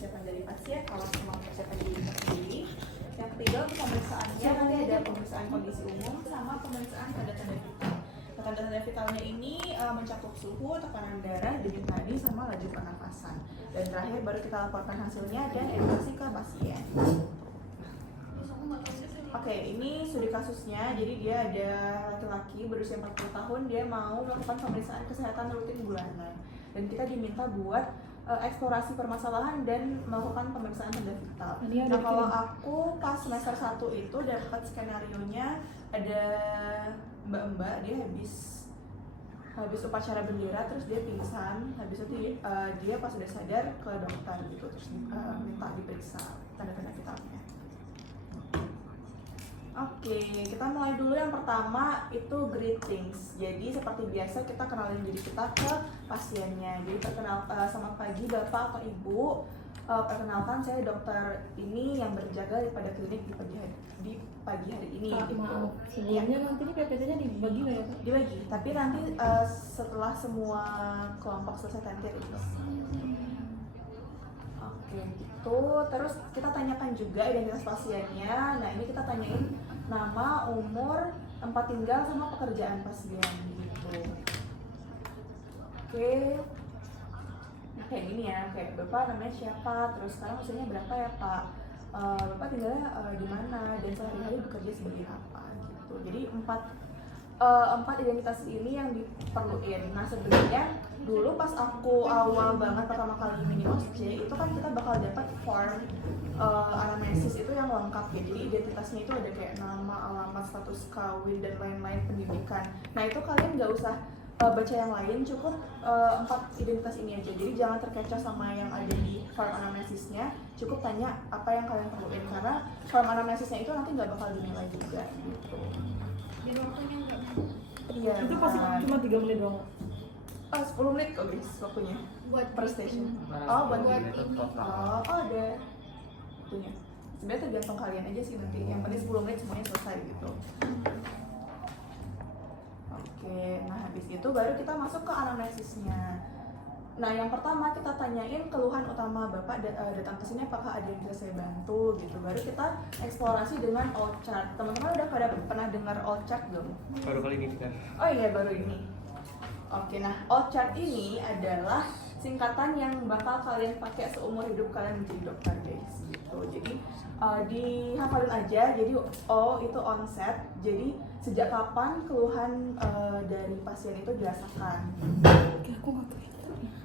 persiapan dari pasien, kalau semua persiapan diri kita sendiri. Yang ketiga untuk pemeriksaannya nanti ada pemeriksaan kondisi umum sama pemeriksaan tanda-tanda vital. Tanda-tanda vitalnya ini mencakup suhu, tekanan darah, denyut nadi, sama laju pernafasan. Dan terakhir baru kita laporkan hasilnya dan edukasi ke pasien. Oke, ini studi kasusnya. Jadi dia ada laki-laki berusia 40 tahun, dia mau melakukan pemeriksaan kesehatan rutin bulanan. Dan kita diminta buat eksplorasi permasalahan dan melakukan pemeriksaan tanda vital. Nah, kalau aku pas semester 1 itu dapat skenario-nya ada mbak-mbak, dia habis upacara bendera terus dia pingsan, habis itu dia pas sudah sadar ke dokter gitu, terus minta diperiksa tanda-tanda vitalnya. Oke, kita mulai dulu. Yang pertama itu greetings. Jadi seperti biasa kita kenalin diri kita ke pasiennya. Jadi selamat pagi Bapak atau Ibu. Perkenalkan saya dokter ini yang berjaga pada klinik di pagi hari ini. Pak, gitu. maaf, sebelumnya nanti ini PPT-nya dibagi nggak ya Pak? Dibagi, tapi nanti setelah semua kelompok selesai tentir itu. Oke, gitu. Terus kita tanyakan juga identitas pasiennya. Nah, ini kita tanyain nama, umur, tempat tinggal, sama pekerjaan pasien gitu. Oke. Nah, kayak gini ya, kayak Bapak namanya siapa, terus sekarang usianya berapa ya Pak? Bapak tinggalnya di mana dan sehari-hari bekerja sebagai apa gitu. Jadi empat identitas ini yang diperluin. Nah, sebenarnya dulu pas aku awal banget pertama kali minimos C itu kan kita bakal dapat form anamnesis itu yang lengkap ya. Jadi identitasnya itu ada kayak nama, alamat, status kawin, dan lain-lain, pendidikan. Nah, itu kalian nggak usah baca yang lain, cukup 4 identitas ini aja. Jadi jangan terkecoh sama yang ada di form anamnesisnya, cukup tanya apa yang kalian perluin, karena form anamnesisnya itu nanti nggak bakal dinilai juga gitu. Di waktunya enggak? Iya. Itu pasti cuma 3 menit doang. 10 menit kok guys waktunya Buat per station. buat Buat ini. ada waktunya. Sebenarnya tergantung kalian aja sih nanti. Yang penting 10 menit semuanya selesai gitu. Oke, nah habis itu baru kita masuk ke anamnesisnya. Nah, yang pertama kita tanyain keluhan utama Bapak datang ke sini, apakah ada yang bisa saya bantu gitu. Baru kita eksplorasi dengan all chart. Teman-teman udah pada pernah dengar all chart belum? Baru kali ini kita. Oh iya, baru ini. Oke, nah all chart ini adalah singkatan yang bakal kalian pakai seumur hidup kalian menjadi dokter guys gitu. Jadi dihafalin aja. Jadi O itu onset. Jadi sejak kapan keluhan dari pasien itu dirasakan. Oke, aku nggak tahu.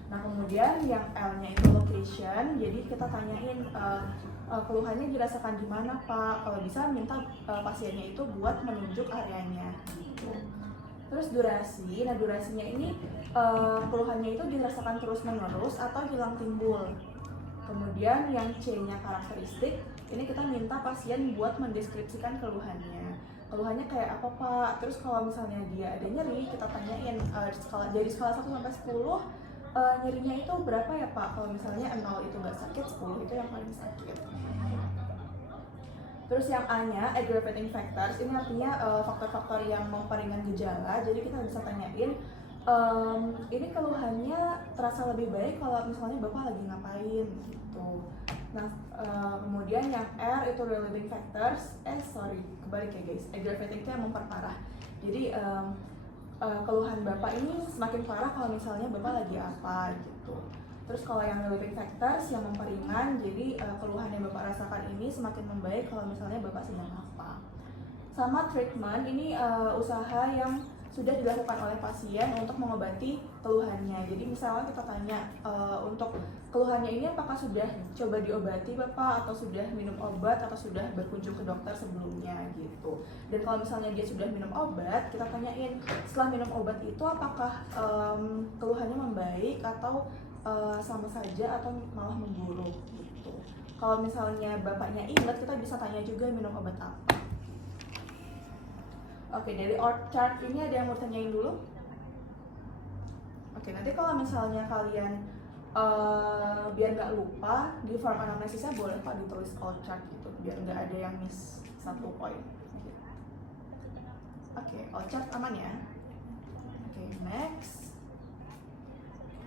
Nah, kemudian yang L-nya itu location. Jadi kita tanyain keluhannya dirasakan di mana Pak. Kalau bisa minta pasiennya itu buat menunjuk areanya gitu. Terus durasi. Nah, durasinya ini keluhannya itu dirasakan terus-menerus atau hilang timbul. Kemudian yang C-nya karakteristik. Ini kita minta pasien buat mendeskripsikan keluhannya. Keluhannya kayak apa Pak? Terus kalau misalnya dia ada nyeri, kita tanyain dari skala 1 sampai 10 nyerinya itu berapa ya Pak? Kalau misalnya 0 itu nggak sakit, 10 itu yang paling sakit. Terus yang A-nya aggravating factors, ini artinya faktor-faktor yang memperingan gejala. Jadi kita bisa tanyain ini keluhannya terasa lebih baik kalau misalnya Bapak lagi ngapain gitu. Nah, kemudian yang R itu relieving factors, kebalik ya guys, aggravating itu yang memperparah. Jadi keluhan Bapak ini semakin parah kalau misalnya Bapak lagi apa gitu. Terus kalau yang relieving factors yang memperingan, jadi keluhan yang Bapak rasakan ini semakin membaik kalau misalnya Bapak sedang apa. Sama treatment, ini usaha yang sudah dilakukan oleh pasien untuk mengobati keluhannya. Jadi misalnya kita tanya untuk keluhannya ini apakah sudah coba diobati Bapak, atau sudah minum obat, atau sudah berkunjung ke dokter sebelumnya gitu. Dan kalau misalnya dia sudah minum obat, kita tanyain setelah minum obat itu apakah keluhannya membaik atau sama saja atau malah memburuk gitu. Kalau misalnya Bapaknya ingat, kita bisa tanya juga minum obat apa. Oke, dari org chart ini ada yang mau tanyain dulu? Oke, nanti kalau misalnya kalian biar nggak lupa, di form anamnesisnya boleh Pak ditulis org chart gitu, biar nggak ada yang miss satu poin. Oke, org chart aman ya? Oke, next.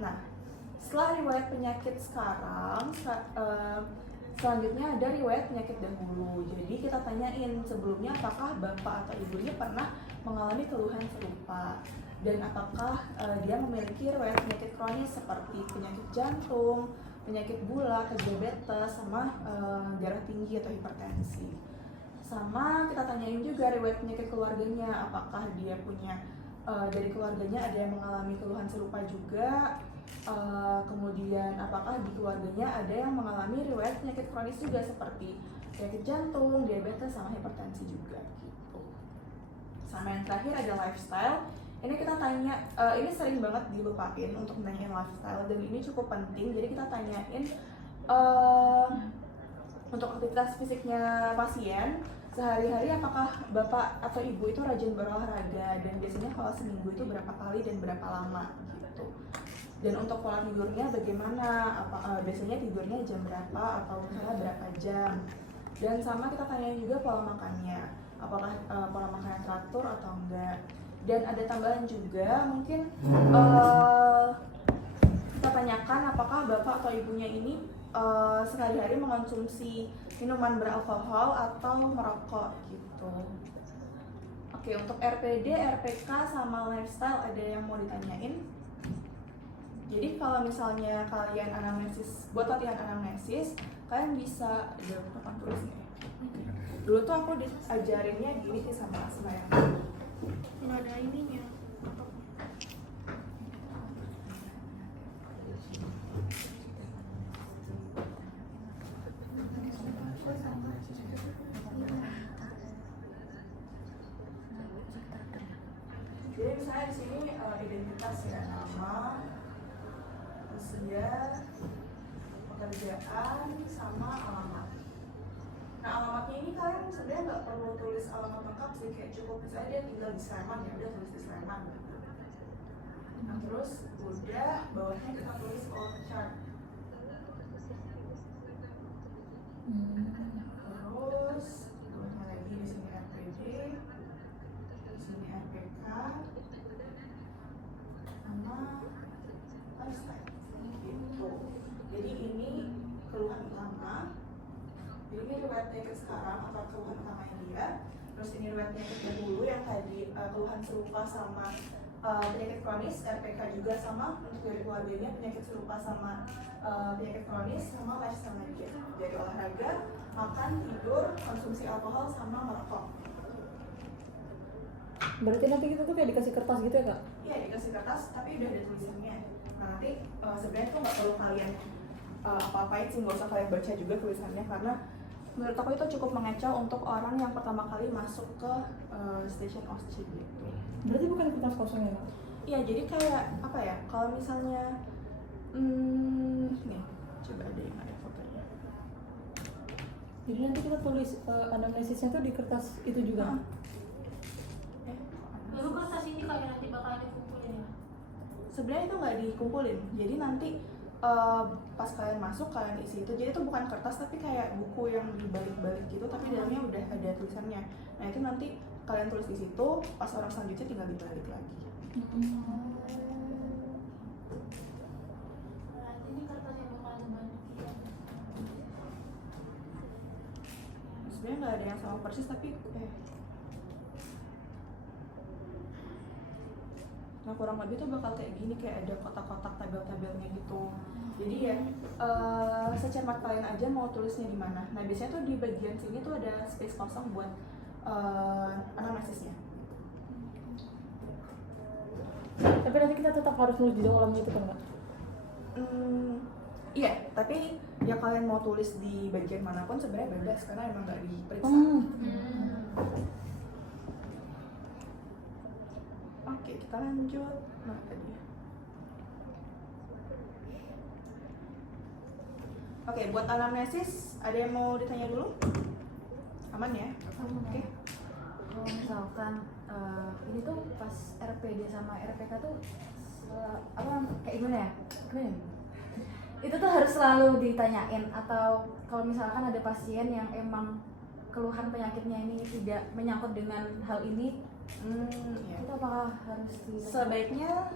Nah, Setelah riwayat penyakit sekarang, selanjutnya ada riwayat penyakit dahulu. Jadi kita tanyain sebelumnya apakah bapak atau ibunya pernah mengalami keluhan serupa dan apakah dia memiliki riwayat penyakit kronis seperti penyakit jantung, penyakit gula, diabetes, sama darah tinggi atau hipertensi. Sama kita tanyain juga riwayat penyakit keluarganya, apakah dia punya dari keluarganya ada yang mengalami keluhan serupa juga. Kemudian apakah di keluarganya ada yang mengalami riwayat penyakit kronis juga seperti penyakit jantung, diabetes, sama hipertensi juga gitu. Sama yang terakhir ada lifestyle. Ini kita tanya, ini sering banget dilupain untuk nanyain lifestyle dan ini cukup penting. Jadi kita tanyain untuk aktivitas fisiknya pasien sehari-hari, apakah bapak atau ibu itu rajin berolahraga dan biasanya kalau seminggu itu berapa kali dan berapa lama gitu. Dan untuk pola tidurnya bagaimana, biasanya tidurnya jam berapa atau misalnya berapa jam. Dan sama kita tanyain juga pola makannya, apakah pola makannya teratur atau enggak. Dan ada tambahan juga mungkin kita tanyakan apakah bapak atau ibunya ini sehari-hari mengonsumsi minuman beralkohol atau merokok gitu. Oke, untuk RPD, RPK, sama lifestyle ada yang mau ditanyain? Jadi kalau misalnya kalian anamnesis, buat latihan anamnesis, kalian bisa, ada papan tulisnya. Dulu tuh aku diajarinnya gini sih sama Asma ya. Nggak ada ininya. Jadi misalnya di sini identitas ya, nama, usia, pekerjaan, sama alamat. Nah alamatnya ini kalian sebenarnya nggak perlu tulis alamat lengkap sih, kayak cukup misalnya dia tinggal di Sleman ya udah tulis di Sleman. Nah terus udah bawahnya kita tulis all chart. Terus bawahnya lagi di sini RPD, di sini RPK, sama lifestyle gitu. Jadi ini keluhan utama. Jadi ini riwayat penyakit sekarang atau keluhan utamanya dia. Terus ini riwayat penyakit dahulu yang tadi keluhan serupa sama penyakit kronis, RPK juga sama untuk dari keluarganya, penyakit serupa sama penyakit kronis, sama lifestyle dia. Jadi olahraga, makan, tidur, konsumsi alkohol, sama merokok. Berarti nanti kita tuh kayak dikasih kertas gitu ya kak? Iya dikasih kertas, tapi udah ada tulisannya. Nah nanti sebenarnya tuh nggak perlu kalian apa-apain sih, nggak usah kalian baca juga tulisannya karena menurut aku itu cukup mengecoh untuk orang yang pertama kali masuk ke station OSCE gitu. Berarti bukan kertas kosong ya kak? Iya jadi kayak apa ya? Kalau misalnya nih coba ada yang ada fotonya. Jadi nanti kita tulis anamnesisnya tuh di kertas itu juga? Lalu kertas ini kayak nanti bakal dikumpulin ya? Sebenarnya itu nggak dikumpulin, jadi nanti pas kalian masuk kalian isi itu. Jadi itu bukan kertas tapi kayak buku yang dibalik-balik gitu, tapi dalamnya udah ada tulisannya. Nah itu nanti kalian tulis di situ, pas orang selanjutnya tinggal dibalik lagi. Berarti ini kertas yang bakal banyak ya? Sebenarnya nggak ada yang sama persis tapi nah kurang lebih tuh bakal kayak gini, kayak ada kotak-kotak tabel-tabelnya gitu. Jadi ya secermat kalian aja mau tulisnya di mana. Nah biasanya tuh di bagian sini tuh ada space kosong buat anamnesisnya. Tapi nanti kita tetap harus nulis di kolomnya itu kan kak? Iya, tapi ya kalian mau tulis di bagian manapun sebenarnya bebas karena emang nggak diperiksa. Oke, kita lanjut. Nah, tadi. Oke, buat anamnesis ada yang mau ditanya dulu? Aman ya? Oke. Kalau misalkan ini tuh pas RPD sama RPK tuh apa kayak gimana ya? Gimana ya? Itu tuh harus selalu ditanyain atau kalau misalkan ada pasien yang emang keluhan penyakitnya ini tidak menyangkut dengan hal ini, Ya. Itu apakah harus Sebaiknya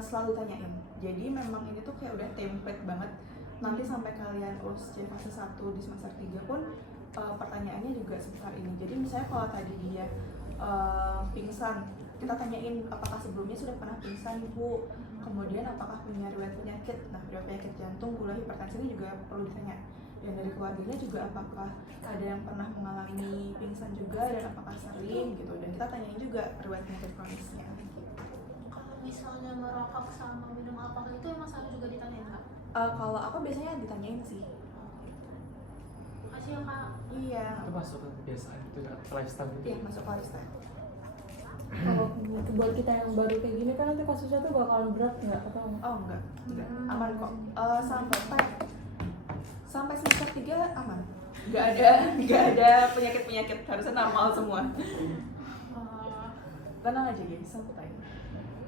selalu tanyain. Jadi memang ini tuh kayak udah template banget. Nanti sampai kalian OSCE fase 1 di semester 3 pun pertanyaannya juga sebesar ini. Jadi misalnya kalau tadi dia pingsan, kita tanyain apakah sebelumnya sudah pernah pingsan Bu, kemudian apakah punya riwayat penyakit. Nah, riwayat penyakit jantung, gula, hipertensi ini juga perlu ditanya. Dan dari keluarganya juga apakah ada yang pernah mengalami pingsan juga dan apakah sering gitu. Dan kita tanyain juga riwayat penyakit kronisnya. Kalau misalnya merokok sama minum alkohol itu emang harus juga ditanyain Kak? Kalau aku biasanya ditanyain sih. Makasih ya Kak. Iya. Itu masuk ke kebiasaan itu ya, lifestyle gitu. Iya, masuk lifestyle. Kalau gitu buat kita yang baru kayak gini kan nanti kasusnya tuh bakalan berat nggak atau Oh enggak. Aman kok. Sampai semester 3 aman. Nggak ada penyakit-penyakit, harusnya normal semua. Tenang aja guys, santai.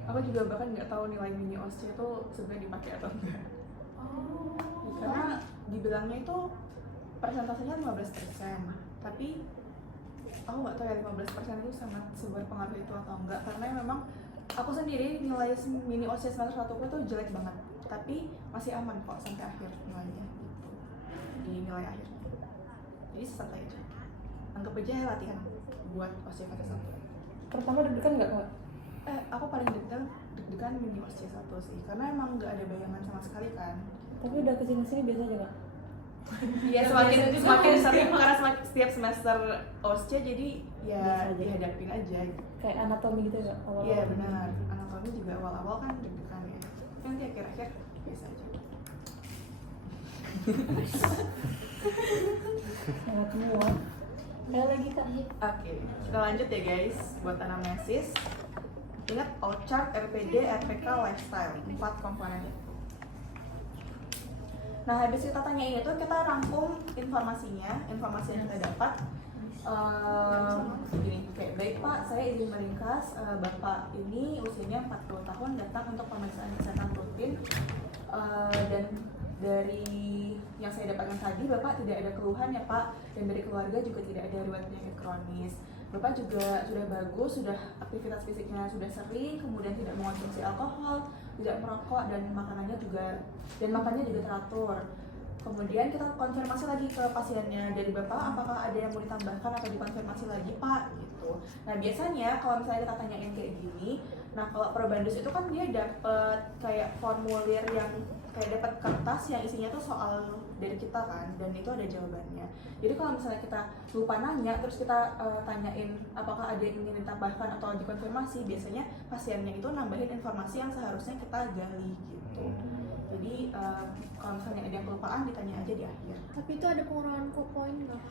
Aku juga bahkan nggak tahu nilai mini OSCE itu sebenarnya dipakai atau enggak. Karena dibilangnya itu persentasenya 15%, tapi aku nggak tahu ya 15% itu sangat berpengaruh itu atau enggak, karena memang aku sendiri nilai mini OSCE semester 1 tuh jelek banget, tapi masih aman kok sampai akhir nilainya gitu, di nilai akhir. Jadi santai aja, anggap aja latihan buat OSCE fase 1. pertama deg-degan nggak Kak? Aku paling deg-degan mini OSCE 1 sih, karena emang nggak ada bayangan sama sekali kan. Tapi udah kesini-sini biasa aja Kak? Iya, semakin sering karena setiap semester OSCE jadi ya Biasa aja. dihadapin aja gitu. Kayak anatomi gitu ya awal-awal? Iya benar, anatomi juga awal-awal kan deg-degan ya. Tapi nanti akhir-akhir biasa aja. Sangat muat. Ada lagi Kak? Oke, kita lanjut ya guys buat anamnesis. Ingat OCHART, RPD, RPK, lifestyle, 4 komponen itu. Nah, habis kita tanyain itu, kita rangkum informasinya, informasi yang kita dapat. Gini, kayak baik Pak, saya izin meringkas, Bapak ini usianya 40 tahun datang untuk pemeriksaan kesehatan rutin, dan dari yang saya dapatkan tadi, Bapak tidak ada keluhan ya Pak, dan dari keluarga juga tidak ada riwayat penyakit kronis. Bapak juga sudah bagus, sudah aktivitas fisiknya sudah sering, kemudian tidak mengonsumsi alkohol, tidak merokok, dan makannya juga teratur. Kemudian kita konfirmasi lagi ke pasiennya, dari Bapak apakah ada yang mau ditambahkan atau dikonfirmasi lagi Pak gitu. Nah biasanya kalau misalnya kita tanyain kayak gini, nah kalau Probandus itu kan dia dapat kayak formulir yang kayak dapat kertas yang isinya tuh soal dari kita kan, dan itu ada jawabannya. Jadi kalau misalnya kita lupa nanya terus kita tanyain apakah ada yang ingin ditambahkan atau dikonfirmasi, biasanya pasiennya itu nambahin informasi yang seharusnya kita gali gitu. Jadi kalau misalnya ada yang kelupaan ditanya aja di akhir. Tapi itu ada pengurangan kok poin nggak?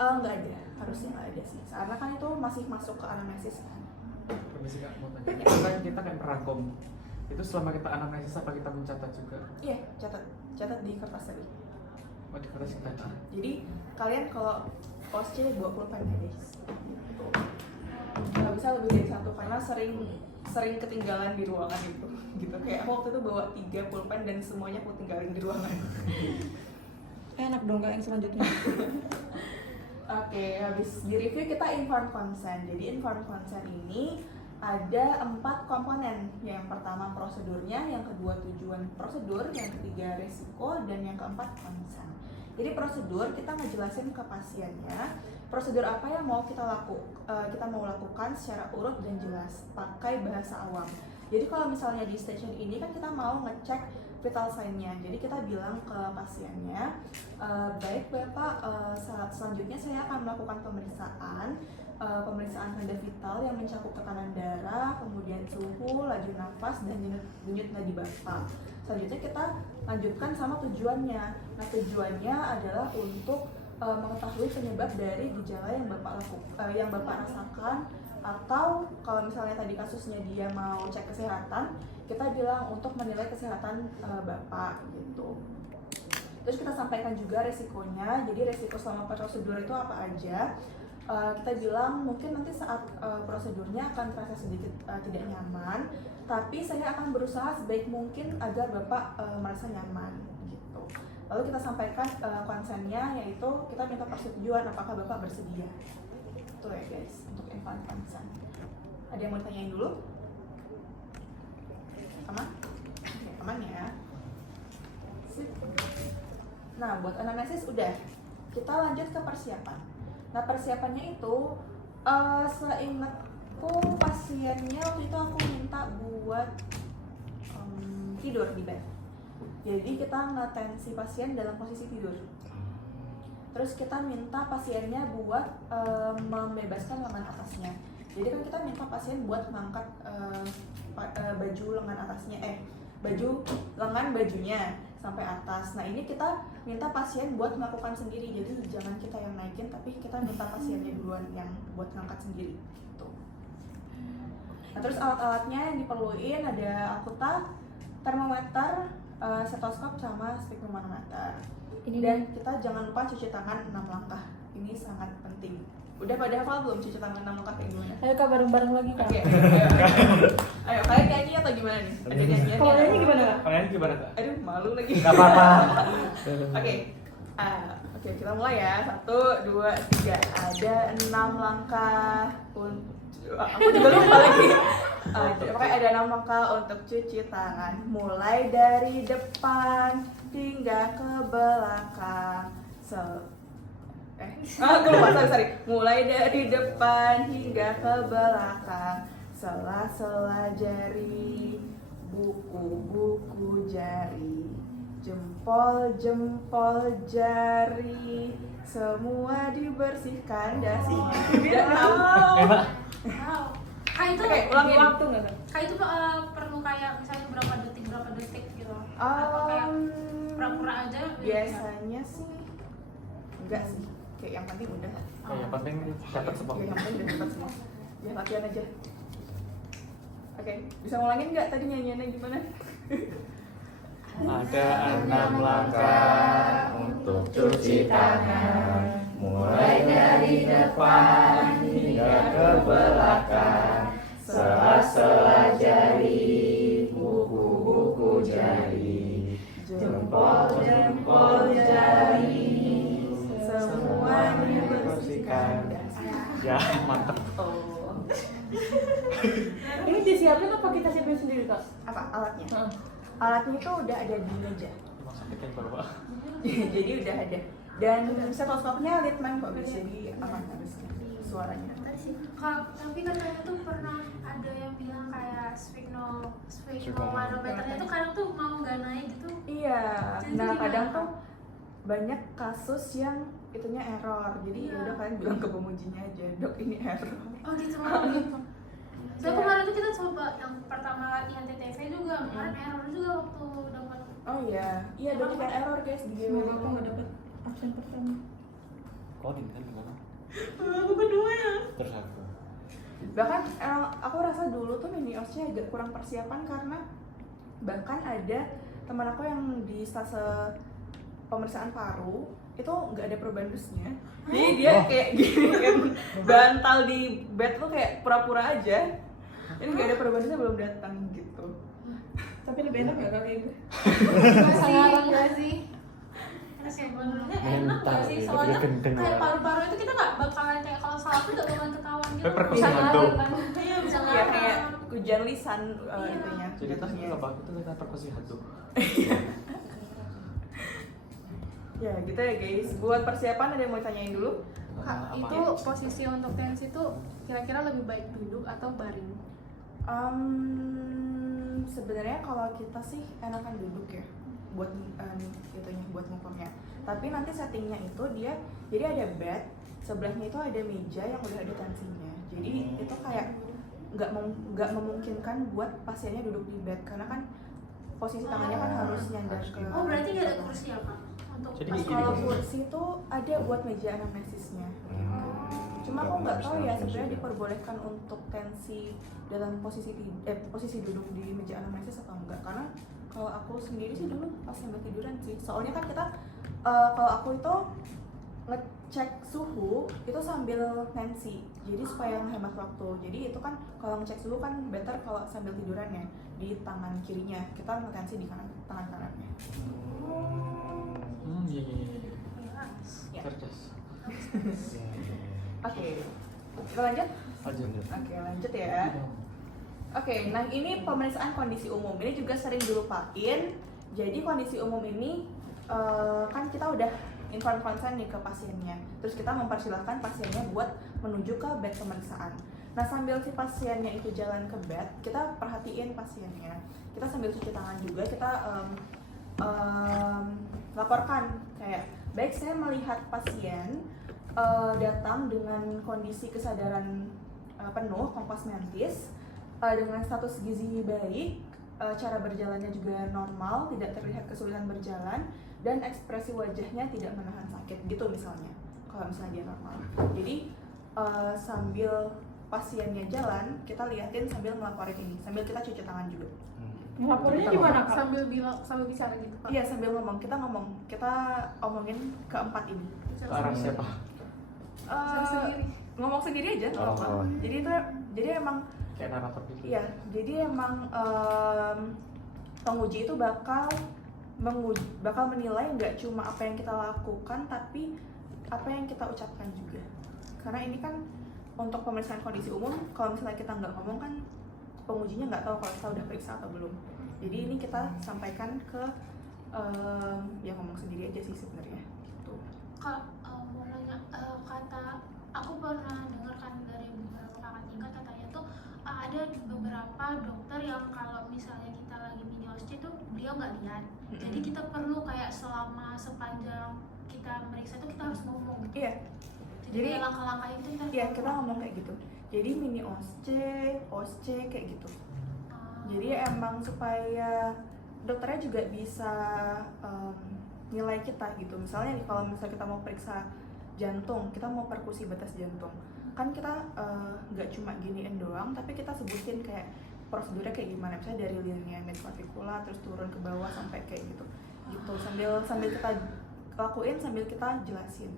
Nggak ada, harusnya nggak ada sih, karena kan itu masih masuk ke anamnesis kan. Permisi Kak, mau tanya. Kan kita kan merangkum. Itu selama kita anamnesis apa kita mencatat juga? Iya, catat di kertas tadi. Oh, di kertas kita. Jadi kalian kalau OSCE 20 pulpen ya guys. Nggak bisa lebih dari 1 karena sering ketinggalan di ruangan itu. Gitu, kayak aku waktu itu bawa 3 pulpen dan semuanya aku tinggalin di ruangan. Enak dong Kak yang selanjutnya. Oke, habis di review kita informed consent. Jadi informed consent ini ada 4 komponen. Yang pertama prosedurnya, yang kedua tujuan prosedur, yang ketiga risiko, dan yang keempat consent. Jadi prosedur kita ngejelasin ke pasiennya prosedur apa yang mau kita mau lakukan secara urut dan jelas, pakai bahasa awam. Jadi kalau misalnya di station ini kan kita mau ngecek vital sign-nya. Jadi kita bilang ke pasiennya, baik Bapak, selanjutnya saya akan melakukan pemeriksaan tanda vital yang mencakup tekanan darah, kemudian suhu, laju nafas, dan denyut nadi Bapak. Selanjutnya kita lanjutkan sama tujuannya. Nah tujuannya adalah untuk mengetahui penyebab dari gejala yang Bapak rasakan, atau kalau misalnya tadi kasusnya dia mau cek kesehatan, kita bilang untuk menilai kesehatan Bapak gitu. Terus kita sampaikan juga resikonya. Jadi resiko selama prosedur itu apa aja. Kita bilang mungkin nanti saat prosedurnya akan terasa sedikit tidak nyaman, tapi saya akan berusaha sebaik mungkin agar Bapak merasa nyaman gitu. Lalu kita sampaikan konsennya, yaitu kita minta persetujuan apakah Bapak bersedia. Itu ya guys, untuk informed consent. Ada yang mau ditanyain dulu? Aman? Oke, aman ya. Sip. Nah, buat anamnesis udah. Kita lanjut ke persiapan. Nah, persiapannya itu seingatku pasiennya waktu itu aku minta buat tidur di bed. Jadi kita ngetensi pasien dalam posisi tidur. Terus kita minta pasiennya buat membebaskan lengan atasnya. Jadi kan kita minta pasien buat mengangkat baju lengan atasnya, baju lengan bajunya sampai atas. Nah ini kita minta pasien buat melakukan sendiri. Jadi jangan kita yang naikin, tapi kita minta pasiennya duluan yang buat ngangkat sendiri. Gitu. Nah terus alat-alatnya yang diperluin ada akuta, termometer, stetoskop sama sphygmomanometer. Dan kita jangan lupa cuci tangan 6 langkah. Ini sangat penting. Udah pada hafal belum cuci tangan 6 langkah kayak gimana? Ayo Kak, bareng-bareng lagi Kak. Oke, ayo kalian nyanyi atau gimana nih? Ada nyanyian? Kalau nyanyi gimana Kak? Kalian gimana Kak? Aduh, malu lagi. Gak apa-apa. Oke, oke kita mulai ya. 1, 2, 3. Ada 6 langkah. Aku juga lupa lagi. Pokoknya ada 6 langkah untuk cuci tangan. Mulai dari depan hingga ke belakang. Aku lupa, sorry. Mulai dari depan hingga ke belakang. Sela-sela jari, buku-buku jari, jempol-jempol jari, semua dibersihkan dasinya. Wow. Kak itu Oke, ulangi Waktu nggak Kak? Kak itu perlu kayak misalnya berapa detik gitu. Atau kayak pura-pura aja. Biasanya sih enggak sih, kayak yang penting udah. Yang penting dapat semua. Ya, yang penting udah dapat semua. Ya latihan aja. Oke, bisa ngulangin nggak tadi nyanyiannya gimana? Ada 6 langkah untuk cuci tangan, mulai dari depan hingga ke belakang. Sela-sela jari, buku-buku jari, jempol-jempol jari, semua dibersihkan. Ya, mantap. Oh, Ini disiapin apa kita siapin sendiri Kak? apa alatnya? Heeh. Alatnya itu udah ada di meja. Emang sakitnya bawa. Jadi udah ada. Dan stetoskopnya Litman kok guys, jadi aman harusnya suaranya. Kak, tapi katanya tuh pernah ada yang bilang kayak sphygmomanometernya tuh kadang tuh mau nggak naik gitu. Iya. Jadi Nah gimana? kadang tuh banyak kasus yang itunya error. Jadi Iya. udah kalian bilang ke pemujinya aja, dok ini error. Oh gitu. Saya kemarin tuh kita coba yang pertama latihan TTV juga, kemarin error juga waktu dapat. Oh iya, iya banyak yang error guys di game Semoga aku nggak dapet absen pertama. Coding kan gimana? Aku kedua ya. Terus aku. Bahkan aku rasa dulu tuh mini-osnya agak kurang persiapan karena bahkan ada teman aku yang di stase pemeriksaan paru itu nggak ada probandusnya. Jadi dia kayak gini kan bantal di bed tuh kayak pura-pura aja. Ini nggak ada probandusnya belum datang gitu. Tapi lebih enak nggak Kak kayak gitu? Ngarang nggak sih? Sebenarnya enak Mental nggak sih? ya, Soalnya lebih gendeng kayak orang. paru-paru itu kita nggak bakalan kayak kalau salah tuh nggak bakalan ketahuan gitu. Perkusi Bisa hantu. ngarang kan? Iya bisa Ya ngarang. kayak hujan lisan Iya. intinya. Jadi tas dulu apa? Itu kita perkusi hantu. Ya gitu ya guys. Buat persiapan ada yang mau tanyain dulu? Kak, itu posisi untuk tensi itu kira-kira lebih baik duduk atau baring? Sebenarnya kalau kita sih enakan duduk ya buat itunya buat ngukurnya. Tapi nanti settingnya itu dia jadi ada bed, sebelahnya itu ada meja yang udah ada tensinya. Jadi itu kayak nggak memungkinkan buat pasiennya duduk di bed karena kan posisi tangannya kan harus nyandar ke. Oh berarti nggak ada kursi ya Kak? Untuk Jadi Pas gini, kalau gini. kursi itu ada buat meja anamnesisnya. Cuma aku nggak tahu ya sebenarnya diperbolehkan untuk tensi dalam posisi duduk di meja anamnesis atau enggak, karena kalau aku sendiri sih dulu pas sambil tiduran sih, soalnya kan kita kalau aku itu ngecek suhu itu sambil tensi, jadi supaya menghemat waktu. Jadi itu kan kalau ngecek suhu kan better kalau sambil tiduran ya, di tangan kirinya kita ngetensi di tangan kanannya. Iya. Ya. Cerdas. Oke, Kita lanjut? Lanjut. Oke, lanjut ya. Oke, nah ini pemeriksaan kondisi umum. Ini juga sering dilupain. Jadi kondisi umum ini kan kita udah inform consent nih ke pasiennya. Terus kita mempersilahkan pasiennya buat menuju ke bed pemeriksaan. Nah sambil si pasiennya itu jalan ke bed, kita perhatiin pasiennya. Kita sambil cuci tangan juga, kita laporkan kayak, baik saya melihat pasien datang dengan kondisi kesadaran penuh, kompas mentis, dengan status gizi baik, cara berjalannya juga normal, tidak terlihat kesulitan berjalan, dan ekspresi wajahnya tidak menahan sakit gitu misalnya, kalau misalnya dia normal. Jadi sambil pasiennya jalan, kita liatin sambil ngelaporin ini, sambil kita cuci tangan juga. Ngelaporinnya gimana Kak? Sambil bicara gitu Pak. Iya, sambil ngomong, kita omongin keempat ini. Ke arah siapa? Sendiri. Ngomong sendiri aja nggak apa-apa. Oh. Jadi emang Kayak narator gitu. iya, jadi emang penguji itu bakal menilai nggak cuma apa yang kita lakukan, tapi apa yang kita ucapkan juga. Karena ini kan untuk pemeriksaan kondisi umum, kalau misalnya kita nggak ngomong kan pengujinya nggak tahu kalau kita udah periksa atau belum. Jadi ini kita sampaikan ke yang ngomong sendiri aja sih sebenarnya. Gitu. Kak, mau nanya, kata aku pernah dengarkan dari beberapa kakak tingkat katanya tuh ada beberapa dokter yang kalau misalnya kita lagi mini OSCE tuh beliau nggak lihat. Jadi kita perlu kayak sepanjang kita meriksa tuh kita harus ngomong gitu. Iya. Jadi Jadi- langkah-langkah itu ntar Iya, kita ngomong kayak gitu. Jadi mini OSCE kayak gitu. Jadi emang supaya dokternya juga bisa nilai kita gitu. Misalnya nih kalau misalnya kita mau periksa jantung, kita mau perkusi batas jantung, kan kita nggak cuma giniin doang, tapi kita sebutin kayak prosedurnya kayak gimana. Misalnya dari linea midclavicular terus turun ke bawah sampai kayak gitu. Gitu sambil kita lakuin sambil kita jelasin.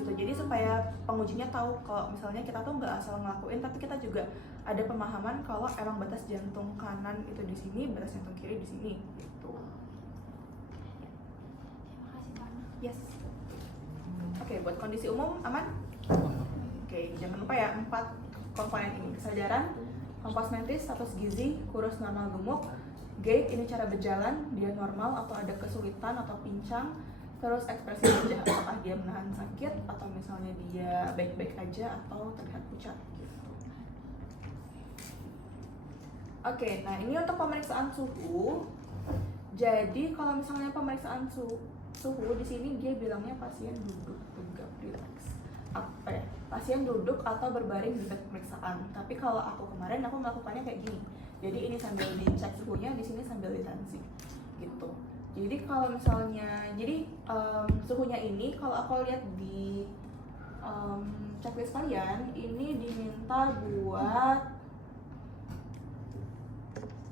Gitu. Jadi supaya pengujinya tahu kalau misalnya kita tuh nggak asal ngelakuin, tapi kita juga ada pemahaman kalau emang batas jantung kanan itu di sini, batas jantung kiri di sini gitu. Terima kasih Kak. Yes. Oke, buat kondisi umum aman? Oke, jangan lupa ya 4 komponen ini: kesadaran, kompas mentis, status gizi, kurus normal gemuk, gait ini cara berjalan, dia normal atau ada kesulitan atau pincang, terus ekspresi wajah apakah dia menahan sakit atau misalnya dia baik-baik aja atau terlihat pucat gitu. Oke, nah ini untuk pemeriksaan suhu. Jadi kalau misalnya pemeriksaan suhu di sini dia bilangnya pasien duduk tegap rileks. Apa ya? Pasien duduk atau berbaring di bed pemeriksaan. Tapi kalau aku kemarin aku melakukannya kayak gini. Jadi ini sambil dicek suhunya, di sini sambil ditensi gitu. Jadi kalau misalnya, suhunya ini kalau aku lihat di checklist kalian, ini diminta buat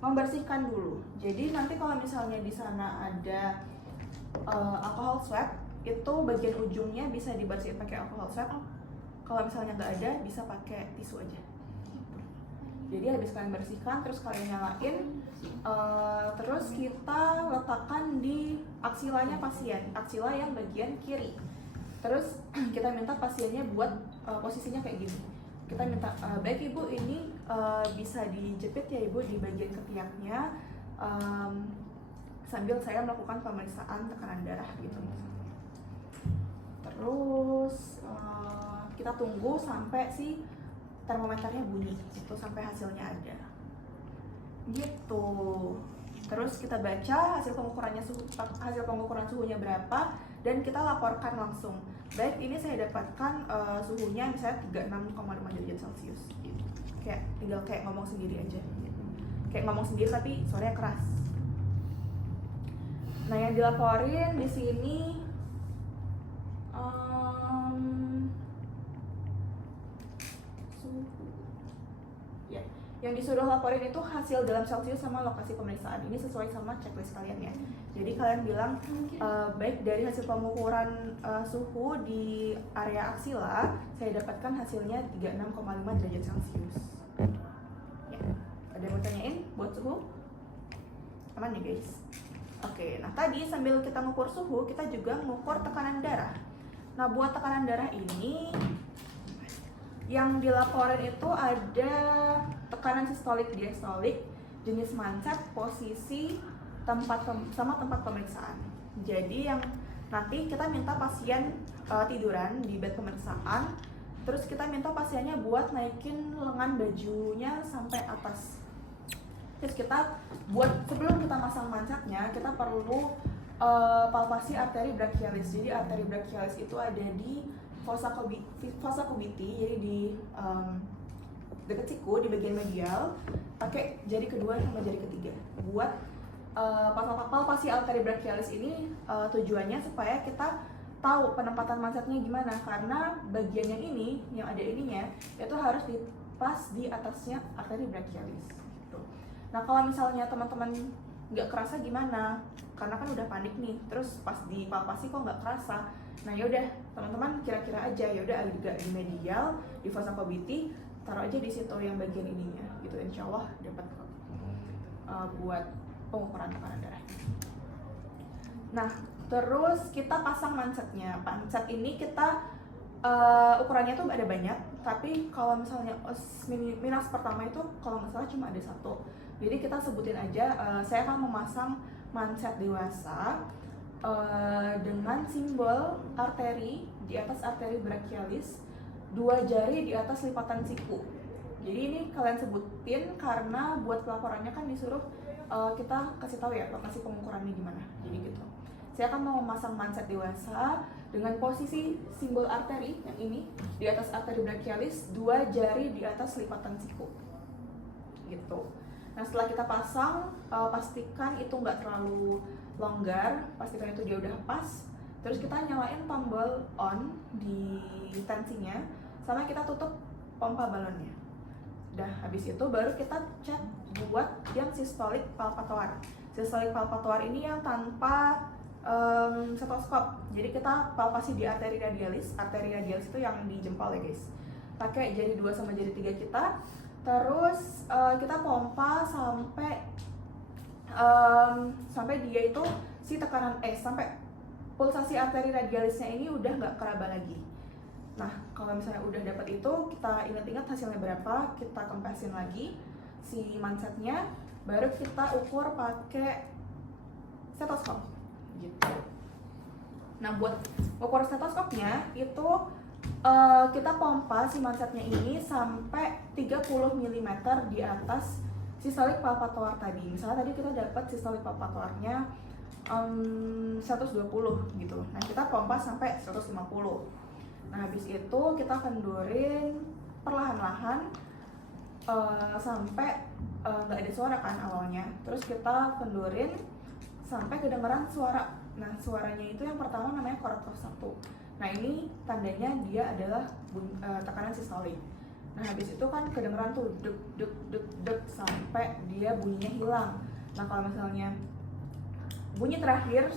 membersihkan dulu. Jadi nanti kalau misalnya di sana ada alcohol swab, itu bagian ujungnya bisa dibersihin pakai alcohol swab. Kalau misalnya nggak ada, bisa pakai tisu aja. Jadi habis kalian bersihkan, terus kalian nyalain, terus kita letakkan di aksilanya pasien, aksila yang bagian kiri. Terus kita minta pasiennya buat posisinya kayak gini. Kita minta, baik ibu ini bisa dijepit ya ibu di bagian ketiaknya, sambil saya melakukan pemeriksaan tekanan darah gitu. Terus kita tunggu sampai si termometernya bunyi, itu sampai hasilnya ada gitu. Terus kita baca hasil pengukuran suhunya berapa dan kita laporkan langsung, baik ini saya dapatkan suhunya misalnya 36,5 derajat Celcius gitu. Tinggal kayak ngomong sendiri aja gitu. Kayak ngomong sendiri tapi suaranya keras. Nah yang dilaporin di sini yang disuruh laporin itu hasil dalam Celcius sama lokasi pemeriksaan. Ini sesuai sama checklist kalian ya. Jadi kalian bilang baik dari hasil pengukuran suhu di area aksila, saya dapatkan hasilnya 36,5 derajat Celcius. Ya. Ada yang mau tanyain buat suhu? Aman ya guys? Oke, nah tadi sambil kita ngukur suhu, kita juga ngukur tekanan darah. Nah buat tekanan darah ini yang dilaporin itu ada tekanan sistolik diastolik, jenis manset, posisi, sama tempat pemeriksaan. Jadi yang nanti kita minta pasien tiduran di bed pemeriksaan, terus kita minta pasiennya buat naikin lengan bajunya sampai atas. Terus kita buat, sebelum kita masang mansetnya, kita perlu palpasi arteri brachialis. Jadi arteri brachialis itu ada di fossa cubiti, jadi di dekat siku, di bagian medial, pakai jari kedua sama jari ketiga. Buat palpasi arteri brachialis ini tujuannya supaya kita tahu penempatan mansetnya gimana, karena bagian yang ini, yang ada ininya, itu harus pas di atasnya arteri brachialis. Gitu. Nah kalau misalnya teman-teman nggak kerasa gimana, karena kan udah panik nih, terus pas di palpasi kok nggak kerasa. Nah yaudah teman-teman kira-kira aja, yaudah agak di medial, di fossa cubiti, taruh aja di situ yang bagian ininya, gitu. Insya Allah dapat buat pengukuran tekanan darah. Nah terus kita pasang mansetnya. Manset ini kita ukurannya tuh ada banyak, tapi kalau misalnya minas pertama itu kalau nggak salah cuma ada satu. Jadi kita sebutin aja, saya akan memasang manset dewasa dengan simbol arteri di atas arteri brachialis, 2 jari di atas lipatan siku. Jadi ini kalian sebutin karena buat pelaporannya kan disuruh kita kasih tahu ya lokasi pengukurannya gimana. Jadi gitu. Saya akan mau memasang manset dewasa dengan posisi simbol arteri yang ini di atas arteri brachialis, 2 jari di atas lipatan siku. Gitu. Nah setelah kita pasang, pastikan itu nggak terlalu longgar, pastikan itu dia udah pas. Terus kita nyalain tombol on di tensinya, sama kita tutup pompa balonnya. Dah habis itu baru kita cek buat yang systolic palpatoar. Systolic palpatoar ini yang tanpa stetoskop. Jadi kita palpasi di arteri radialis. Arteri radialis itu yang di jempol ya guys. Pakai jari 2 sama jari 3 kita. Terus kita pompa sampai dia itu si tekanan sampai pulsasi arteri radialisnya ini udah nggak keraba lagi. Nah kalau misalnya udah dapat itu, kita ingat-ingat hasilnya berapa, kita kempesin lagi si mansetnya, baru kita ukur pakai stetoskop gitu. Nah buat ukur stetoskopnya itu kita pompa si mansetnya ini sampai 30 mm di atas systolic palpatoar tadi. Misalnya tadi kita dapat systolic palpatoarnya 120 gitu. Nah kita pompa sampai 150. Nah habis itu kita kendorin perlahan-lahan sampai nggak ada suara kan awalnya. Terus kita kendorin sampai kedengeran suara. Nah suaranya itu yang pertama namanya korektos 1. Nah ini tandanya dia adalah tekanan sistolik. Nah habis itu kan kedengeran tuh deg deg deg deg sampai dia bunyinya hilang. Nah kalau misalnya bunyi terakhir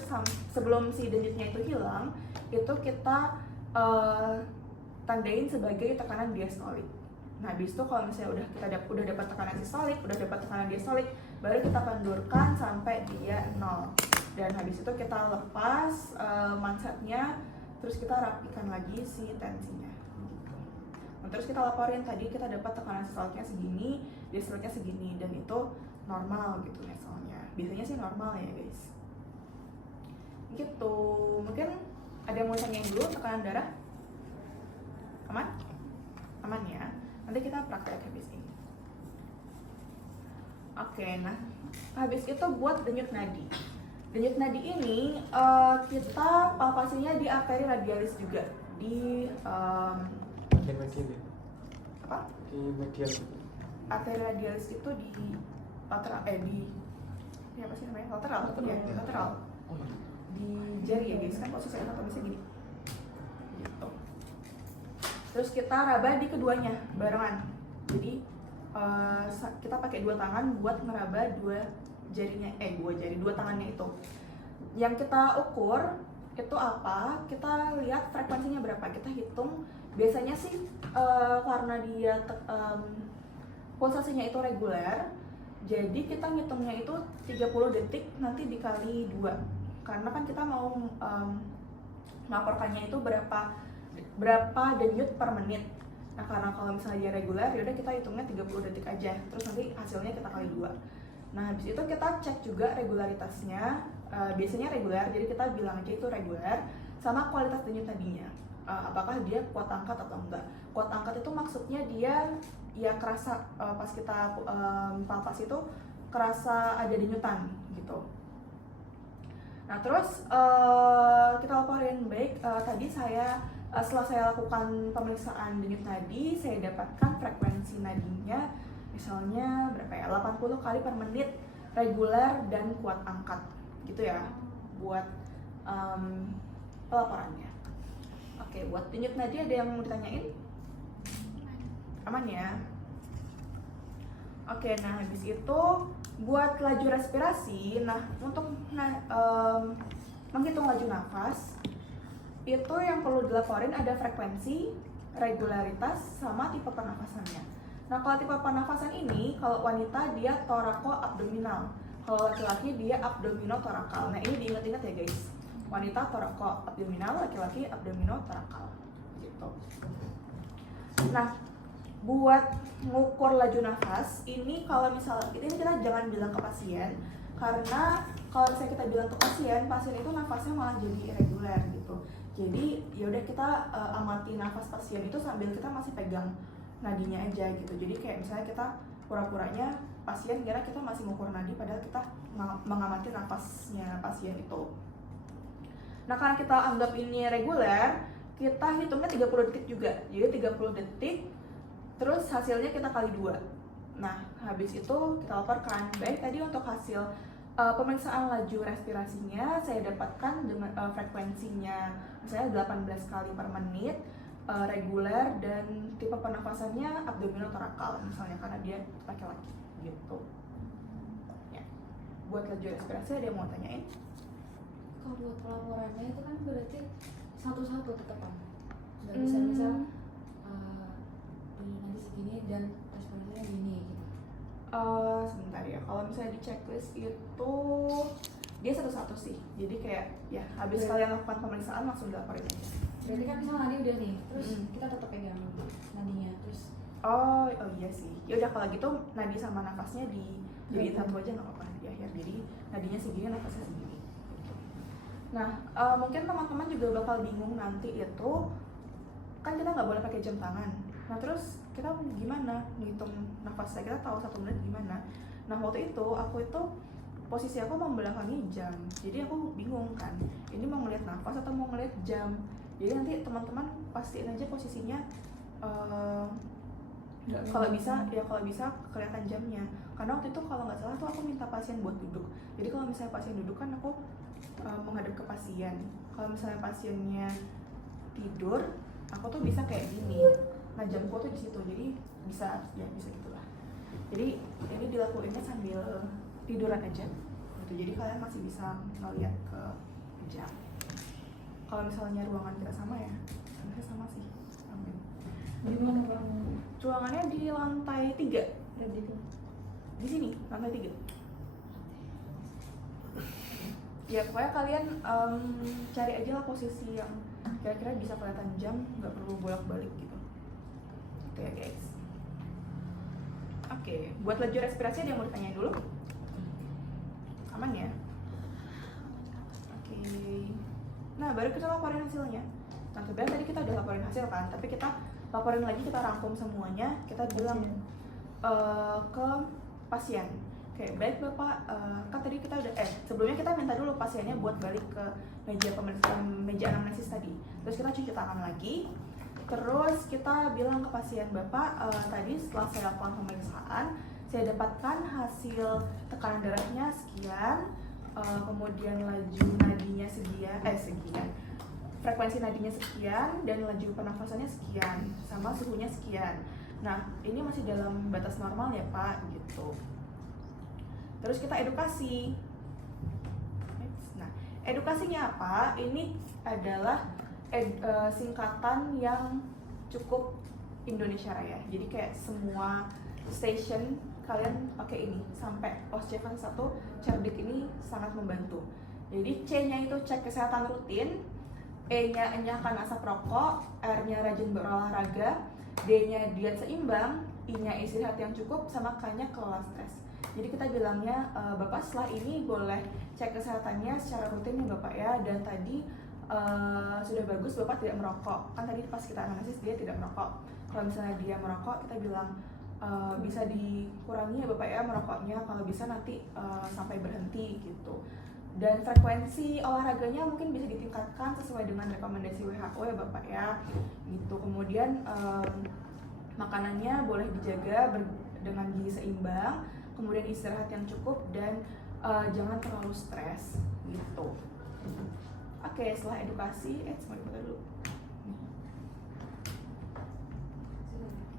sebelum si denyutnya itu hilang, itu kita tandain sebagai tekanan diastolik. Nah habis itu kalau misalnya udah dapat tekanan sistolik, udah dapat tekanan diastolik, baru kita kendurkan sampai dia 0. Dan habis itu kita lepas mansetnya, terus kita rapikan lagi si tensinya gitu. Nah, terus kita laporin tadi kita dapat tekanan sistoliknya segini, diastoliknya segini, dan itu normal gitu hasilnya. Biasanya sih normal ya guys. Gitu. Mungkin ada yang mau tanyain dulu tekanan darah? Aman? Aman ya. Nanti kita praktek habis ini. Oke, nah habis itu buat denyut nadi. Denyut nadi ini kita palpasinya di arteri radialis juga, di Bagian medial ya? apa? Di medial. Arteri radialis itu di lateral, di apa sih namanya? Lateral. Ya, di lateral. Oh iya. Di jari ya guys, kan posisi anatomisnya gini gitu. Terus kita raba di keduanya barengan. Jadi kita pakai 2 tangan buat ngeraba 2 jarinya, 2 tangannya itu. Yang kita ukur itu apa? Kita lihat frekuensinya berapa, kita hitung. Biasanya sih karena dia pulsasinya itu reguler, jadi kita ngitungnya itu 30 detik nanti dikali 2. Karena kan kita mau melaporkannya itu berapa denyut per menit. Nah karena kalau misalnya dia reguler, yaudah kita hitungnya 30 detik aja, terus nanti hasilnya kita kali 2. Nah habis itu kita cek juga regularitasnya, biasanya reguler, jadi kita bilang aja itu reguler, sama kualitas denyut nadinya. Apakah dia kuat angkat atau enggak. Kuat angkat itu maksudnya dia ya kerasa pas kita palpasi itu kerasa ada denyutan gitu. Nah terus kita laporin baik, tadi setelah saya lakukan pemeriksaan denyut nadi, saya dapatkan frekuensi nadinya misalnya berapa ya, 80 kali per menit reguler dan kuat angkat gitu ya buat pelaporannya. Oke, buat denyut nadi ada yang mau ditanyain? Aman ya? Oke, nah habis itu buat laju respirasi, nah untuk menghitung laju nafas itu yang perlu dilaporin ada frekuensi, regularitas, sama tipe pernafasannya. Nah kalau tipe pernafasan ini, kalau wanita dia torako-abdominal, kalau laki-laki dia abdomino-torakal. Nah ini diingat-ingat ya guys, wanita torako-abdominal, laki-laki abdomino-torakal gitu. Nah buat ngukur laju nafas ini, kalau misalnya ini kita jangan bilang ke pasien, karena kalau misalnya kita bilang ke pasien itu nafasnya malah jadi irregular gitu. Jadi yaudah kita amati nafas pasien itu sambil kita masih pegang nadinya aja gitu. Jadi kayak misalnya kita pura-puranya pasien kira kita masih ngukur nadi, padahal kita mengamati nafasnya pasien itu. Nah karena kita anggap ini reguler, kita hitungnya 30 detik juga. Jadi 30 detik terus hasilnya kita kali 2. Nah habis itu kita laporkan. Baik, tadi untuk hasil pemeriksaan laju respirasinya saya dapatkan dengan frekuensinya misalnya 18 kali per menit, reguler, dan tipe pernafasannya abdomino-torakal misalnya karena dia laki-laki gitu ya. Buat laju respirasi ada yang mau tanyain? Kalau buat pelaporannya itu kan berarti satu-satu tetap kan? Nggak bisa misal nanti segini dan responnya gini gitu. Sebentar ya, kalau misalnya di checklist itu dia satu-satu sih, jadi kayak ya habis kalian lakukan pemeriksaan langsung dilaporin aja. Berarti kan misalnya nadi udah nih, terus kita tetap pegang nadinya terus. Oh iya sih, ya udah kalau gitu nadi sama nafasnya jadi satu aja nggak apa-apa di akhir. Jadi nadinya segini, nafasnya segini. Nah mungkin teman-teman juga bakal bingung nanti itu kan kita nggak boleh pakai jam tangan. Nah terus kita gimana ngitung nafasnya, kita tahu 1 menit gimana. Nah waktu itu posisi aku membelakangi jam, jadi aku bingung kan, ini mau ngeliat nafas atau mau ngeliat jam. Jadi nanti teman-teman pastiin aja posisinya, kalau bisa kelihatan jamnya. Karena waktu itu kalau nggak salah tuh aku minta pasien buat duduk. Jadi kalau misalnya pasien duduk kan aku menghadap ke pasien. Kalau misalnya pasiennya tidur, aku tuh bisa kayak gini. Nah jamku tuh di situ, jadi bisa gitulah. Jadi ini dilakuinnya sambil tiduran aja gitu. Jadi kalian masih bisa ngeliat ke jam. Kalau misalnya ruangan kita sama ya, sebenarnya sama sih. Amin. Di mana Bang? Ruangannya di lantai 3. Di sini, lantai 3. Ya pokoknya kalian cari aja lah posisi yang kira-kira bisa kelihatan jam, nggak perlu bolak-balik gitu. Itu ya guys. Oke, buat laju respirasi ada yang mau ditanyain dulu? Aman ya? Oke. Nah baru kita laporin hasilnya. Nah sebenarnya tadi kita udah laporin hasil kan, tapi kita laporin lagi, kita rangkum semuanya, kita bilang ke pasien. Oke, baik Bapak, kan tadi kita udah sebelumnya kita minta dulu pasiennya buat balik ke meja anamnesis tadi. Terus kita cuci tangan lagi. Terus kita bilang ke pasien, Bapak, tadi setelah saya lakukan pemeriksaan, saya dapatkan hasil tekanan darahnya sekian, kemudian laju nadinya sekian, frekuensi nadinya sekian, dan laju pernafasannya sekian, sama suhunya sekian. Nah, ini masih dalam batas normal ya Pak, gitu. Terus kita edukasi. Nah, edukasinya apa? Ini adalah singkatan yang cukup Indonesia Raya. Jadi kayak semua station kalian pakai ini, sampai OSCE fase 1 Cerdik ini sangat membantu. Jadi C-nya itu cek kesehatan rutin, E-nya enyahkan asap rokok, R-nya rajin berolahraga, D-nya diet seimbang, I-nya istirahat yang cukup, sama K-nya kelola stres. Jadi kita bilangnya Bapak setelah ini boleh cek kesehatannya secara rutin ya Bapak ya, dan tadi sudah bagus Bapak tidak merokok. Kan tadi pas kita analisis dia tidak merokok. Kalau misalnya dia merokok, kita bilang bisa dikurangi ya Bapak ya merokoknya, kalau bisa nanti sampai berhenti gitu. Dan frekuensi olahraganya mungkin bisa ditingkatkan sesuai dengan rekomendasi WHO ya Bapak ya gitu. Kemudian makanannya boleh dijaga dengan gizi seimbang, kemudian istirahat yang cukup, dan jangan terlalu stres gitu. Oke, setelah edukasi, mau difoto dulu.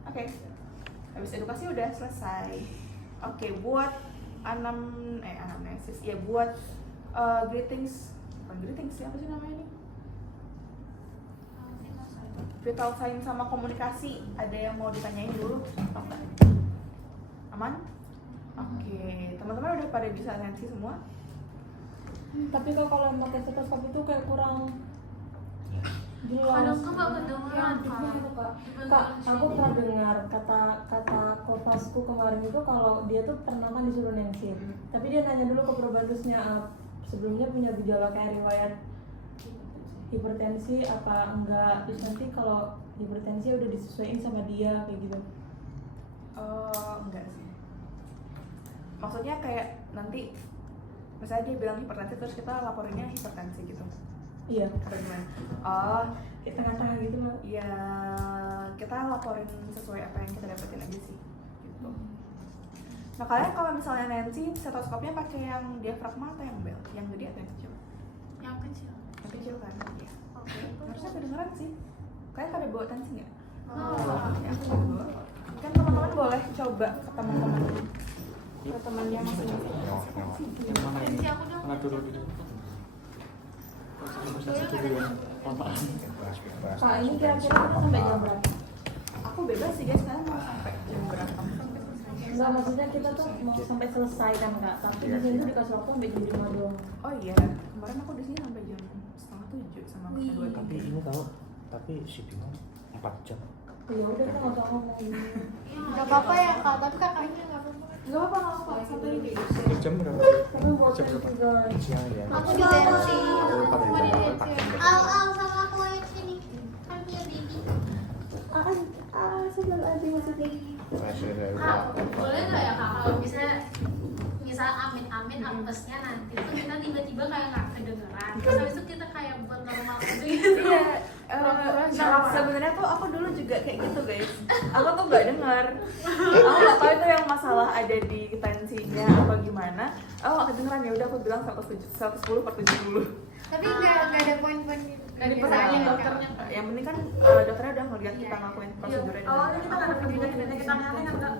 Oke, habis edukasi udah selesai. Oke, buat anamnesis, ya buat greetings, bukan greetings sih, apa sih namanya ini? Vital sign sama komunikasi, ada yang mau ditanyain dulu? Aman? Oke, teman-teman udah pada bisa nanti semua? Tapi kok kalau yang pakai stetoskop itu kayak kurang jelas. Kadang tuh nggak kedengeran Gitu, Kak. Kak, aku pernah dengar kata kopasku kemarin itu kalau dia tuh pernah kan disuruh nensin. Tapi dia nanya dulu ke probatusnya sebelumnya punya gejala kayak riwayat hipertensi apa enggak, terus nanti kalau hipertensi udah disesuaiin sama dia kayak gitu. Enggak sih. Maksudnya kayak nanti misalnya dia bilang hipertensi terus kita laporinnya hipertensi gitu. Iya. Apa gimana? Oh, Kayak tengah-tengah gitu loh. ya kita laporin sesuai apa yang kita dapetin aja sih gitu. Nah kalian kalau misalnya Nancy stetoskopnya pakai yang diafragma atau yang bel? Yang gede atau yang kecil? Yang kecil. Yang kecil kan? Iya. Oke. Harusnya kedengeran sih. Kalian pada bawa tensi nggak? Oh. Ya, aku pada bawa. Kan teman-teman boleh coba ke teman-teman yang masing-masing. Yang mana ini? Tensi aku dong. Mana dulu dulu. Konsentrasi dulu ya. Apaan? Kak, ini kira-kira kita sampai jam berapa? Aku bebas sih guys, sekarang mau sampai jam berapa? Enggak, maksudnya kita tuh mau sampai selesai kan Kak, tapi di sini tuh dikasih waktu sampai jam 5 doang. Oh iya, kemarin aku di sini sampai jam 6:30 sama kedua Tapi ini tahu, tapi shippingnya 4 jam. Ya udah kita nggak usah ngomong ini. Nggak apa-apa ya Kak, tapi kakaknya nggak apa-apa. Gak apa-apa, santai aja. Jam berapa? Tapi buat Jam berapa? juga. Siang ya. Aku di tensi. Aku Aku pakai di jam tensi. 4 jam. Al sama aku yang sini. Kan punya baby. Sebelum ada maksudnya. Kak, boleh nggak ya Kak kalau misal amin-amin apesnya nanti tuh kita tiba-tiba kayak nggak kedengeran. Terus habis itu kita kayak buat normal gitu. Iya, nah sebenarnya tuh aku dulu juga kayak gitu guys. Aku tuh nggak dengar. Aku nggak tahu itu yang masalah ada di tensinya apa gimana. Aku nggak kedengeran, ya udah aku bilang 110/70. Tapi nggak ada poin-poin Dari biasanya pertanyaan Kak. dokternya. Yang penting kan dokternya udah ngeliat kita ngelakuin prosedurnya. Awalnya kita nggak ada penyakit kita aneh kan Kak.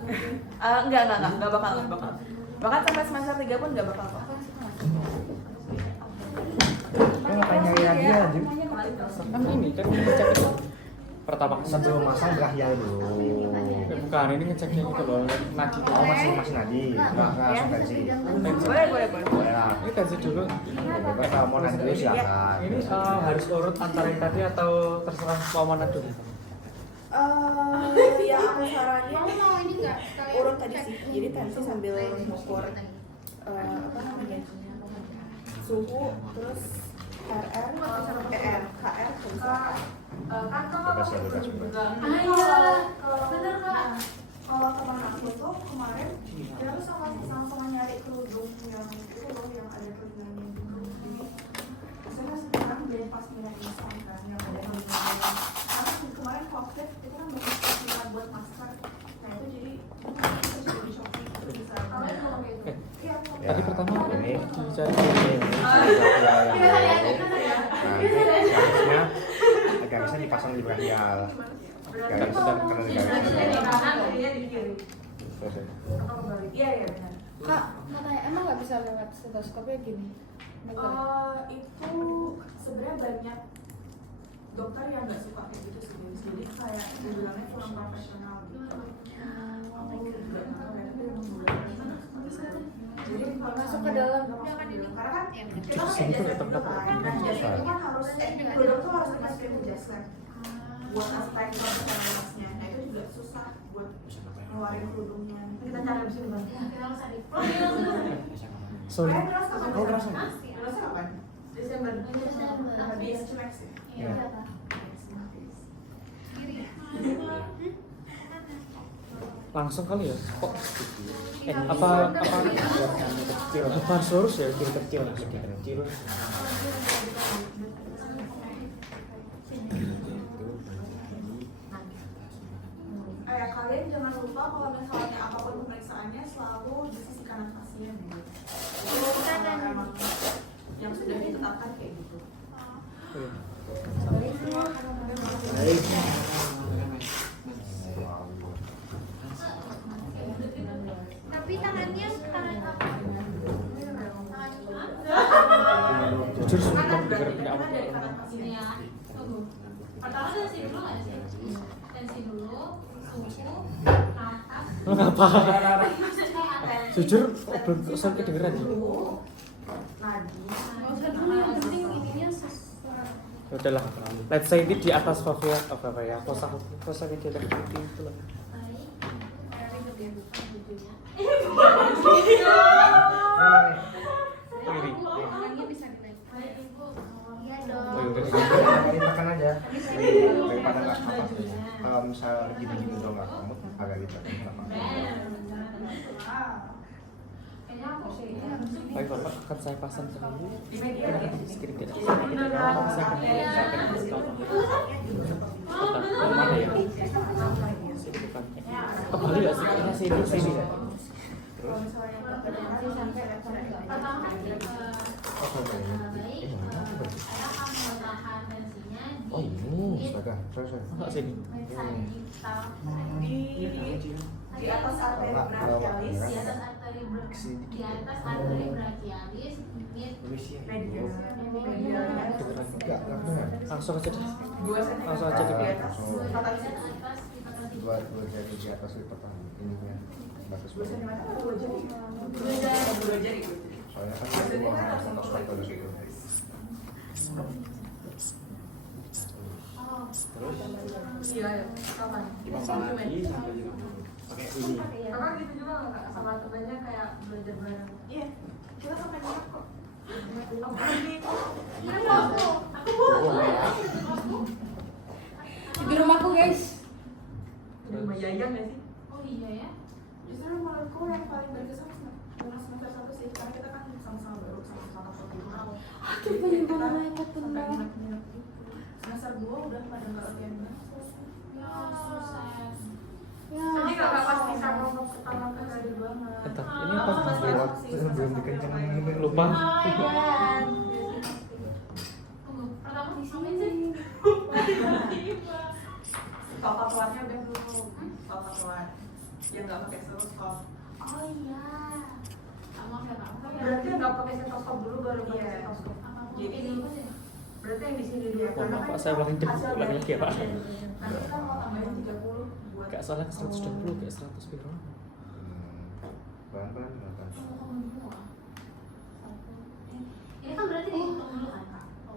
Enggak bakal. Bahkan sampai semester 3 pun nggak bakal kok. Lu ngapain nyari dia aja? Kan ini kan ngecek itu pertama Sebelum masang berakhir dulu. bukan ini ngeceknya itu loh nadi Oh masih nadi, nggak langsung tensi. Boleh. Boleh lah. ini tensi dulu. Bebas kalau mau nadi dulu silakan. Ini harus urut antara yang tadi atau terserah mau mana dulu. Yang aku saranin Kamu mau ini nggak? urut tadi sih. Jadi tensi sambil mengukur apa namanya suhu, terus RR, KR, Bebas ya bebas. Bener Kak. Kalau teman aku tuh kemarin dia tuh sama nyari kerudung yang itu loh yang ada kerudungannya gitu. Jadi saya sekarang dari pas minat instan kan yang ada kerudungannya. Karena kemarin COVID itu kan banyak pilihan buat masker. Nah itu jadi kita juga di Shopee itu bisa. Iya. Tadi pertama Ini dicari garisnya garisnya dipasang di brachial. Garis karena di garis. Terus ya. Iya benar. Kak, mau tanya, emang nggak bisa lewat stetoskopnya gini? Itu sebenarnya banyak dokter yang nggak suka kayak gitu sih guys. Jadi kayak dibilangnya kurang profesional gitu. Aku juga nggak tahu ya, tapi emang bener. Jadi kalau Masuk ke dalam. karena kan kita Terus pakai ini jas tuh lab tetap itu kan, dan jas itu kan harus kerudung tuh harus dimasukin ke jas lab buat aspek profesionalitasnya. Nah itu juga juga susah buat ngeluarin kerudungnya. Kita cari di sini bang. Kita harus ada. Sorry. Kalian ngerasa kapan? Kau ngerasa? Ngerasa kapan? Desember. Sama di Cilex ya? Iya. Langsung kali ya? Kok? Apa harus lurus ya? Kiri kecil. Kalian jangan lupa kalau misalnya apapun pemeriksaannya selalu di sisi kanan pasien gitu. Itu emang yang sudah ditetapkan kayak gitu. Baik. Tapi tangannya Jujur sumpah dengar punya apa? Dari kanan pasien. ya. Tunggu. Pertama tensi dulu nggak sih? Tensi dulu, suhu, nafas. Kenapa? Tensi. Jujur belum usah kedengeran ya? Nggak usah dulu, yang penting ininya Ya udahlah. Let's say ini di atas fovea, apa ya? Fosa media terputih itu loh. Ini. tangannya bisa dinaik. Iya Oh, dong. yaudah. Ditekan aja. Daripada nggak apa. Kalau misal gini-gini dong nggak kamu agak ditekan sama. Baik Bapak, akan saya pasang ke dulu. Di media ya? Sedikit tidak. Saya akan kasih tahu. Mana ya? Sini bukan. Kembali ya sini. Kalau misalnya yang sampai restoran nggak Pertama Oh, baik. mana? Saya akan meletakkan tensinya Oh ini, astaga, sorry. Enggak sini. sagittal. di atas arteri brachialis Di atas arteri brachialis, mid media. Enggak benar. Langsung aja deh. 2 cm Langsung aja di di atas. Kata di situ. atas Dua jari di atas lipatan ininya batas 2 cm atau 2 jari? 2 jari. soalnya kan itu mau sama sepatu di situ. Iya, kapan? Dipasang lagi sampai di pakai ini. Kakak gitu juga nggak sama temennya kayak belajar bareng. Iya, kita sampai nginep kok. Aku lagi. Di rumahku guys. Di rumah Yayang nggak sih? Oh iya ya. Justru menurutku yang paling berkesan semester 1 sih, karena kita kan sama-sama baru sama-sama pertimbangan. Kita pengen banget ikut Sampai tembak. nginep-nginep gitu. Semester 2 udah pada nggak latihan banget. Ya susah. Jadi kakak pas bisa ngomong pertama kali banget. Bentar, ini apa? Lewat belum dikencengin Lupa. Tunggu. Pertama ngapain sih? Total keluarnya udah belum. Total keluar. Yang nggak pakai stetoskop. Oh iya. Sama siapa? Berarti nggak pakai stetoskop dulu baru pakai Iya. stetoskop. Jadi Berarti yang di sini dulu. Iya, Mohon maaf, Pak, saya ulangi lagi ya Pak. nanti kita mau tambahin 30 buat Gak salah 120 kayak 100 piro. pelan-pelan. Ini kan berarti dihitung dulu kan Kak? Oh,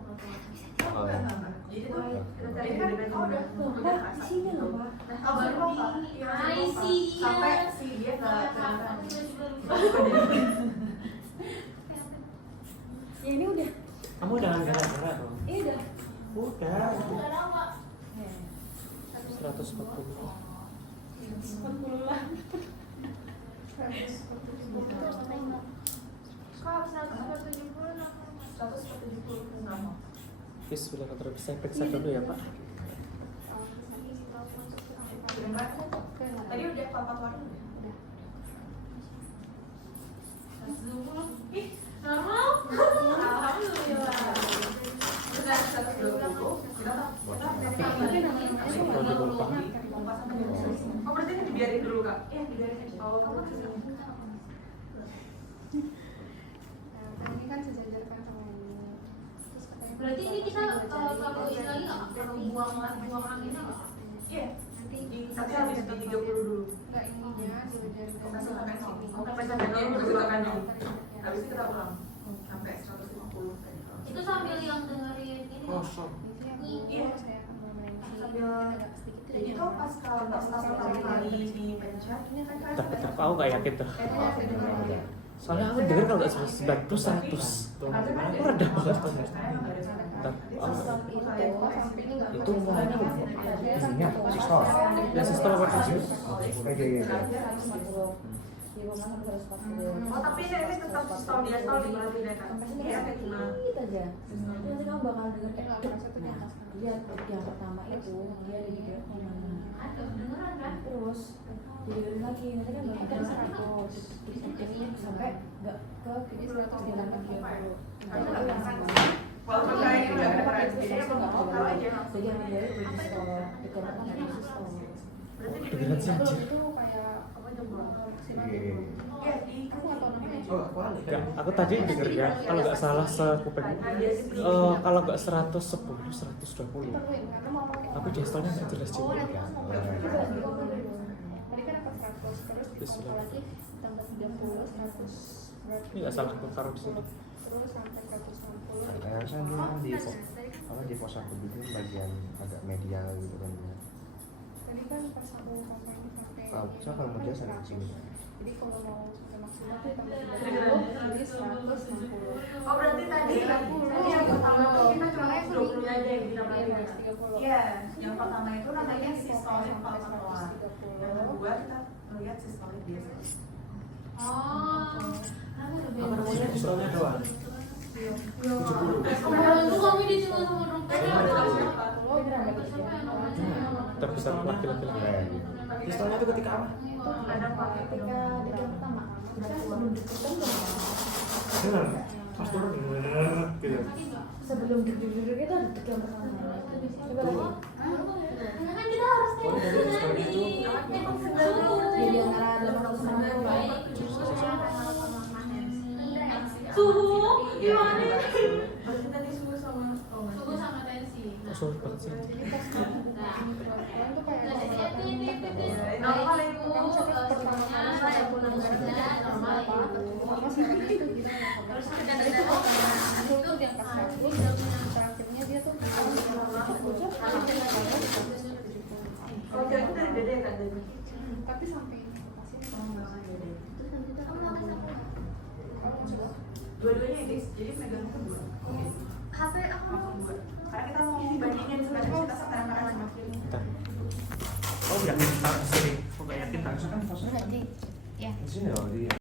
enggak. Jadi tuh Kita cari ini kan di depan udah dulu. udah di sini loh Pak. Oh, baru lupa. Iya, I lupa. see, iya. Sampai si dia nggak kedengeran. Ya ini udah. Kamu udah gara-gara dong. Ini udah. Udah. Udah lama. 140. 40 lah. Kak, 170 kenapa? 170 nama. Bismillah, kalau bisa periksa dulu ya Pak. Tadi udah 4 warna. Ih, normal? Alhamdulillah. Sudah 120. Kita Oh berarti ini dibiarin dulu kak? Iya, dibiarin aja. Oh kamu kesini. Ini kan sejajar kan sama ini. Terus katanya Berarti ini kita kalau ini lagi nggak perlu buang anginnya nggak? Iya. nanti Tapi habis di 30 dulu. enggak ininya diajar Langsung sampai sini. Oh sampai sampai dulu silakan dulu. Habis itu kita ulang sampai 150. Itu sambil yang dengerin ini. Kosong. Itu yang Iya. saya akan ngomongin Sambil agak sedikit Jadi tuh pas kalau pertama kali dipencet, ini kan Tapi aku nggak yakin tuh. Soalnya aku dengar kalau nggak 90 100 tuh, aku rendah banget tuh. Itu isinya sistem. Ya sistem apa sih? Kayak Oh tapi ini tetap sistem biasa berarti deh kan? Iya kayak gimana? aja. Nanti kamu bakal denger kayak nah, dia yang pertama itu dia di video yang mana. Terus didengerin lagi, nanti kan bakal kan 100 ini sampai nggak ke video 180. Walaupun kayak udah ada referensi, Jadi jadi aku aku tahu aja. Jadi yang dia udah di sekolah, di pertama di sekolah. Berarti di Dengeran sih anjir. Itu kayak apa jempol maksimal Iya. gitu. Iya di Aku nggak tahu namanya. Enggak, aku tadi denger ya, kalau nggak salah sekuping kalau nggak 110, 120. Karena mau Tapi gestalnya nggak jelas Oh, juga. nanti mau tadi kan dapat 100 terus Terus ditambah lagi tambah 30 100 berarti Ini nggak salah aku taruh di sini. terus sampai 160. Harusnya dulu kan di pos aku bikin bagian agak medial gitu kan. Tadi kan pas aku ngomong sampai Saya kalau mau jasa di sini. jadi kalau mau sampai maksimal tuh tambah 30 jadi 160. Oh berarti tadi yang pertama tuh kita cuma 20 aja yang ditambah 30. Iya, yang pertama itu namanya sistolik palpatoa. Yang kedua kita lihat sistolik biasa. Oh, Apa namanya gestalnya doang? kemarin tuh kami dijual sama dokter. Terbesar laki-laki. Gestalnya itu ketika apa? Ada apa? Ketika di yang pertama, kan sebelum ditekan Pas turun gitu. sebelum duduk itu ada detik yang pertama. Coba lagi. Kan kita harus Oh, dari gestalnya itu Jadi yang arah 860. suhu gimana? Berarti tadi suhu sama Suhu sama tensi. oh, sulit banget sih. Jadi pas kalian tuh kayak Normal itu pertama saya pun normal apa sekarang itu gila ya Terus kabar. kita Itu tuh di angka 100 terakhirnya dia tuh Oke, itu dari beda kan dari. tapi sampai pasien Dua-duanya ya guys, jadi megang itu dua. HP aku Dua. Karena kita mau bandingin sebenarnya kita setara sama Bentar. Oh, yakin taruh sini. Aku nggak yakin taruh. Kan posnya kan ya di sini loh di